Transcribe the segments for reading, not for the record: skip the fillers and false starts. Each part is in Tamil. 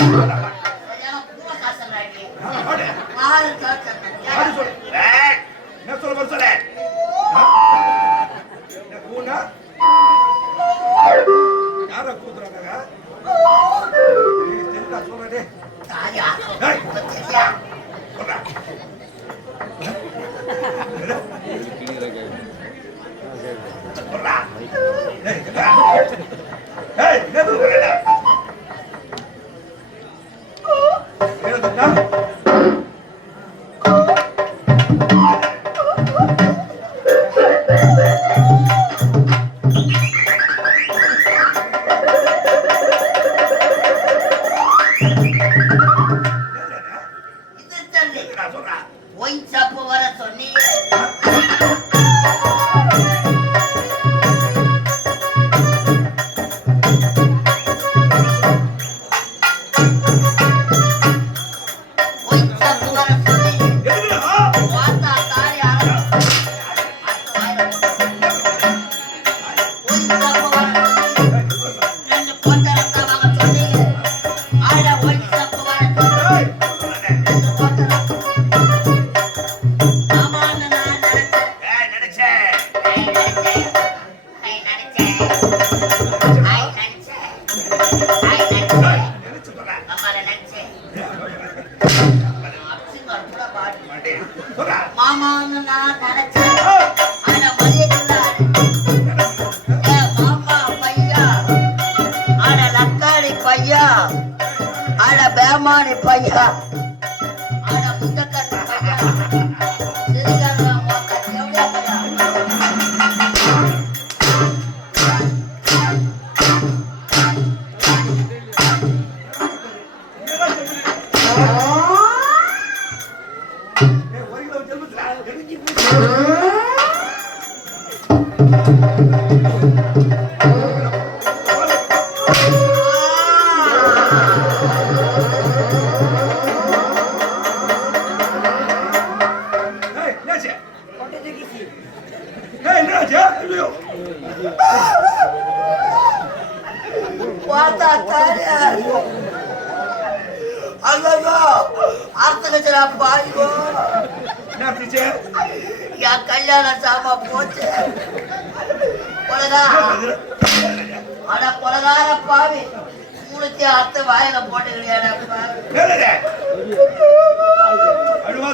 என்ன சொல்ல சொல்ல பூனா யார கூத்துறாங்க சொல்றே பையா அட பேமானி பையா அட முத்தக்கண்ணு பையா சிறுகண்ணா மோக்க எவ்வளோ பையா கல்யாண சாமா போச்சு கொலகார பாவி மூணுத்தி அத்தை வாயில போட்டுக்கிறியாடா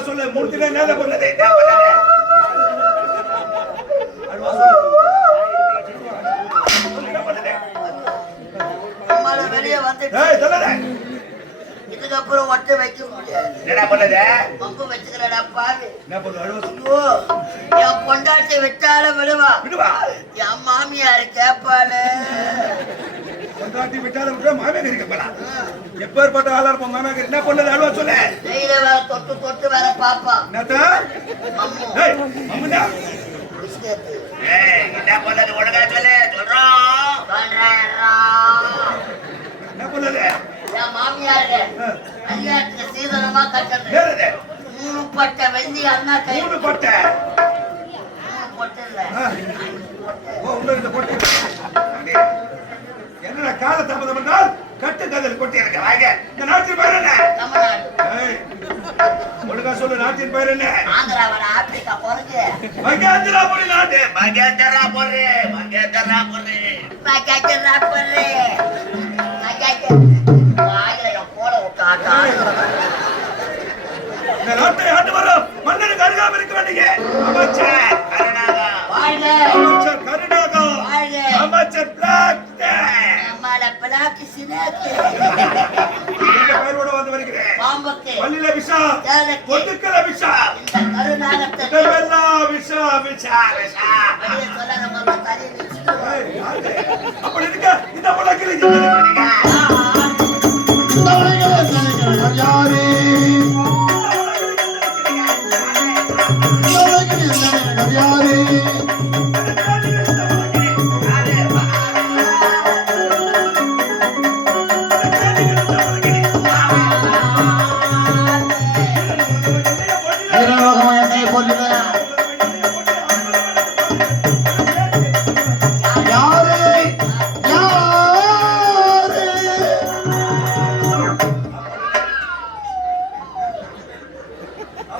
சொல்லு மூணுத்தில வெளியே வந்து இதுக்கப்புறம் ஒட்ட வைக்க முடியாது என்ன பண்ணது பம்பு வச்சுக்கிறடா பாவி என்ன பண்ணுவா என் பொண்டாட்டி விட்டாலும் விடுவா என் மாமியாரு கேப்பாளு பொண்டாட்டி விட்டாலும் மாமியார் இருக்கப்படா எப்பேற்பட்ட ஆளா இருப்போம் மாமியார் என்ன பண்ணது அழுவா சொல்லு டெய்லி வேற தொட்டு வேற பாப்பா என்ன பண்ணது ஒழுங்கா சொல்லு என்ன பண்ணது என் மாமியாரு கல்யாணத்துக்கு சீதனமா கட்டது 3 பட்டை வெள்ளி அண்ணா கை 3 பட்டை 3 பட்டை இல்ல என்னடா கால தாமதம் என்றால் கட்டு கதல் கொட்டி இருக்க வாங்க இந்த நாட்டின் பேர் என்ன தமிழ்நாடு ஒழுங்கா சொல்லு நாட்டின் பேர் என்ன ஆந்திராவட ஆப்பிரிக்கா போறது மகேந்திராபுரி நாட்டு மகேந்திராபுரி இந்த நாட்டை ஆண்டு வரும் மன்னனுக்கு அருகாமல் இருக்க வேண்டிய அமைச்சர் கருணாகா அமைச்சர் பிளாக் பெயரோடு வந்து வருகிறேன் பள்ளியில விஷா ஒதுக்கல விஷா விஷா அப்படி இருக்க இந்த உலகில் யாரே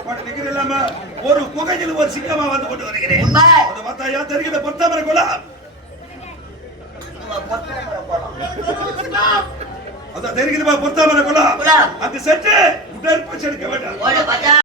சாப்பாடு நிக்கிற இல்லாம ஒரு குகையில் ஒரு சிங்கமா வந்து கொண்டு வருகிறேன். உண்மை. அது பார்த்தாயா தெரிகிற பொத்தாமரை குளம். அதான் தெரிகிறப்பா பொத்தாமரை குளம். அங்கு சென்று உடற்பயிற்சி எடுக்க வேண்டாம்.